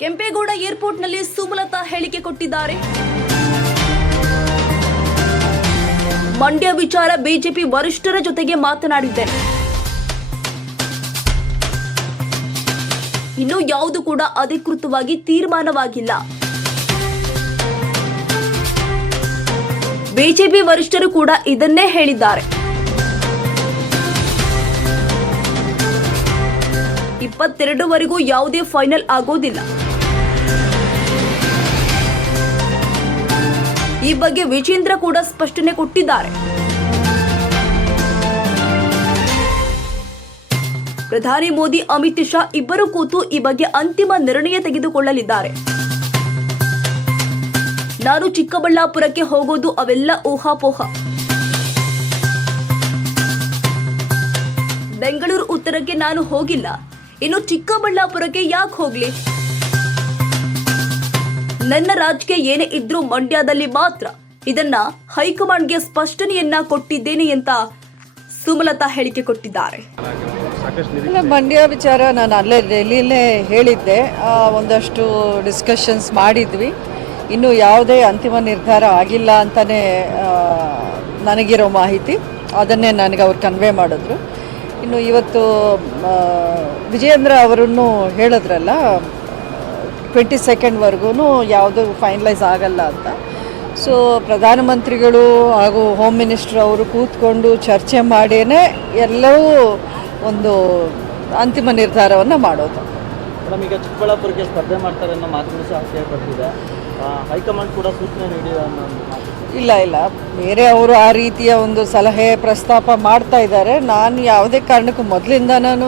ಕೆಂಪೇಗೌಡ ಏರ್ಪೋರ್ಟ್ನಲ್ಲಿ ಸುಮಲತಾ ಹೇಳಿಕೆ ಕೊಟ್ಟಿದ್ದಾರೆ. ಮಂಡ್ಯ ವಿಚಾರ ಬಿಜೆಪಿ ವರಿಷ್ಠರ ಜೊತೆಗೆ ಮಾತನಾಡಿದ್ದೇನೆ ಇನ್ನು ಯಾವುದು ಕೂಡ ಅಧಿಕೃತವಾಗಿ ತೀರ್ಮಾನವಾಗಿಲ್ಲ. ಬಿಜೆಪಿ ವರಿಷ್ಠರು ಕೂಡ ಇದನ್ನೇ ಹೇಳಿದ್ದಾರೆ. ಇಪ್ಪತ್ತೆರಡುವರೆಗೂ ಯಾವುದೇ ಫೈನಲ್ ಆಗೋದಿಲ್ಲ. ಈ ಬಗ್ಗೆ ವಿಜೇಂದ್ರ ಕೂಡ ಸ್ಪಷ್ಟನೆ ಕೊಟ್ಟಿದ್ದಾರೆ. ಪ್ರಧಾನಿ ಮೋದಿ, ಅಮಿತ್ ಶಾ ಇಬ್ಬರು ಕೂತು ಈ ಬಗ್ಗೆ ಅಂತಿಮ ನಿರ್ಣಯ ತೆಗೆದುಕೊಳ್ಳಲಿದ್ದಾರೆ. ನಾನು ಚಿಕ್ಕಬಳ್ಳಾಪುರಕ್ಕೆ ಹೋಗೋದು ಅವೆಲ್ಲ ಊಹಾಪೋಹ. ಬೆಂಗಳೂರು ಉತ್ತರಕ್ಕೆ ನಾನು ಹೋಗಿಲ್ಲ. ಇನ್ನು ಚಿಕ್ಕಬಳ್ಳಾಪುರಕ್ಕೆ ಯಾಕೆ ಹೋಗ್ಲಿ? ನನ್ನ ರಾಜಕೀಯ ಏನೇ ಇದ್ರೂ ಮಂಡ್ಯದಲ್ಲಿ ಮಾತ್ರ ಇದನ್ನ ಹೈಕಮಾಂಡ್ಗೆ ಸ್ಪಷ್ಟನೆಯನ್ನ ಕೊಟ್ಟಿದ್ದೇನೆ ಅಂತ ಸುಮಲತಾ ಹೇಳಿಕೆ ಕೊಟ್ಟಿದ್ದಾರೆ. ಇಲ್ಲ ಮಂಡ್ಯ ವಿಚಾರ ನಾನು ಅಲ್ಲೇ ಡೆಲ್ಲಿಲೇ ಹೇಳಿದ್ದೆ. ಒಂದಷ್ಟು ಡಿಸ್ಕಷನ್ಸ್ ಮಾಡಿದ್ವಿ. ಇನ್ನು ಯಾವುದೇ ಅಂತಿಮ ನಿರ್ಧಾರ ಆಗಿಲ್ಲ ಅಂತಲೇ ನನಗಿರೋ ಮಾಹಿತಿ. ಅದನ್ನೇ ನನಗೆ ಅವ್ರು ಕನ್ವೆ ಮಾಡಿದ್ರು. ಇನ್ನು ಇವತ್ತು ವಿಜಯೇಂದ್ರ ಅವರನ್ನು ಹೇಳಿದ್ರಲ್ಲ ಟ್ವೆಂಟಿ ಸೆಕೆಂಡ್ವರೆಗೂ ಯಾವುದು ಫೈನಲೈಸ್ ಆಗಲ್ಲ ಅಂತ. ಸೊ ಪ್ರಧಾನಮಂತ್ರಿಗಳು ಹಾಗೂ ಹೋಮ್ ಮಿನಿಸ್ಟರ್ ಅವರು ಕೂತ್ಕೊಂಡು ಚರ್ಚೆ ಮಾಡಿಯೇ ಎಲ್ಲವೂ ಒಂದು ಅಂತಿಮ ನಿರ್ಧಾರವನ್ನು ಮಾಡೋದು. ನಮಗೆ ಈಗ ಚಿಕ್ಕಬಳ್ಳಾಪುರಕ್ಕೆ ಸ್ಪರ್ಧೆ ಮಾಡ್ತಾರೆ ಅನ್ನೋ ಮಾತುಗಳು ಸಹ ಕೇಳಿ ಬರ್ತಿದೆ ಆ, ಹೈಕಮಾಂಡ್ ಕೂಡ ಸೂಚನೆ ನೀಡಿ ಇಲ್ಲ ಇಲ್ಲ. ಬೇರೆ ಅವರು ಆ ರೀತಿಯ ಒಂದು ಸಲಹೆ ಪ್ರಸ್ತಾಪ ಮಾಡ್ತಾ ಇದ್ದಾರೆ. ನಾನು ಯಾವುದೇ ಕಾರಣಕ್ಕೂ ಮೊದಲಿಂದ ನಾನು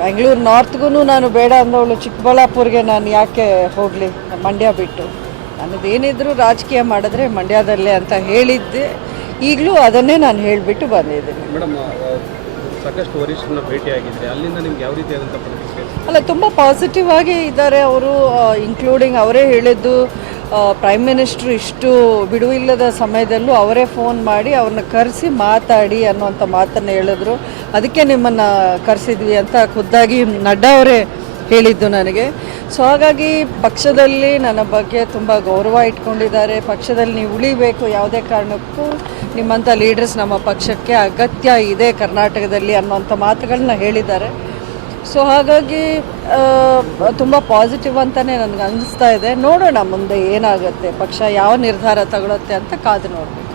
ಬೆಂಗಳೂರು ನಾರ್ತ್ಗೂ ನಾನು ಬೇಡ ಅಂದವಳು ಚಿಕ್ಕಬಳ್ಳಾಪುರ್ಗೆ ನಾನು ಯಾಕೆ ಹೋಗಲಿ? ಮಂಡ್ಯ ಬಿಟ್ಟು. ನನ್ನದೇನಿದ್ರು ರಾಜಕೀಯ ಮಾಡಿದ್ರೆ ಮಂಡ್ಯದಲ್ಲೇ ಅಂತ ಹೇಳಿದ್ದೆ. ಈಗಲೂ ಅದನ್ನೇ ನಾನು ಹೇಳಿಬಿಟ್ಟು ಬಂದಿದ್ದೀನಿ. ಮೇಡಮ್ ಸಾಕಷ್ಟು ವರಿಷ್ಠರನ್ನ ಭೇಟಿಯಾಗಿದ್ದರೆ ಅಲ್ಲಿಂದ ನಿಮ್ಗೆ ಯಾವ ರೀತಿಯಾದಂಥ ಅಲ್ಲ ತುಂಬ ಪಾಸಿಟಿವ್ ಆಗಿ ಇದ್ದಾರೆ ಅವರು ಇನ್ಕ್ಲೂಡಿಂಗ್ ಅವರೇ ಹೇಳಿದ್ದು ಪ್ರೈಮ್ ಮಿನಿಸ್ಟ್ರು ಇಷ್ಟು ಬಿಡುವಿಲ್ಲದ ಸಮಯದಲ್ಲೂ ಅವರೇ ಫೋನ್ ಮಾಡಿ ಅವ್ರನ್ನ ಕರೆಸಿ ಮಾತಾಡಿ ಅನ್ನುವಂಥ ಮಾತನ್ನು ಹೇಳಿದ್ರು. ಅದಕ್ಕೆ ನಿಮ್ಮನ್ನು ಕರೆಸಿದ್ವಿ ಅಂತ ಖುದ್ದಾಗಿ ನಡ್ಡಾ ಅವರೇ ಹೇಳಿದ್ದು ನನಗೆ. ಸೊ ಹಾಗಾಗಿ ಪಕ್ಷದಲ್ಲಿ ನನ್ನ ಬಗ್ಗೆ ತುಂಬ ಗೌರವ ಇಟ್ಕೊಂಡಿದ್ದಾರೆ. ಪಕ್ಷದಲ್ಲಿ ನೀವು ಉಳಿಬೇಕು ಯಾವುದೇ ಕಾರಣಕ್ಕೂ ನಿಮ್ಮಂಥ ಲೀಡರ್ಸ್ ನಮ್ಮ ಪಕ್ಷಕ್ಕೆ ಅಗತ್ಯ ಇದೆ ಕರ್ನಾಟಕದಲ್ಲಿ ಅನ್ನುವಂಥ ಮಾತುಗಳನ್ನ ಹೇಳಿದ್ದಾರೆ. ಸೊ ಹಾಗಾಗಿ ತುಂಬ ಪಾಸಿಟಿವ್ ಅಂತಲೇ ನನಗೆ ಅನ್ನಿಸ್ತಾ ಇದೆ. ನೋಡೋಣ ಮುಂದೆ ಏನಾಗುತ್ತೆ, ಪಕ್ಷ ಯಾವ ನಿರ್ಧಾರ ತಗೊಳುತ್ತೆ ಅಂತ ಕಾದು ನೋಡಬೇಕು.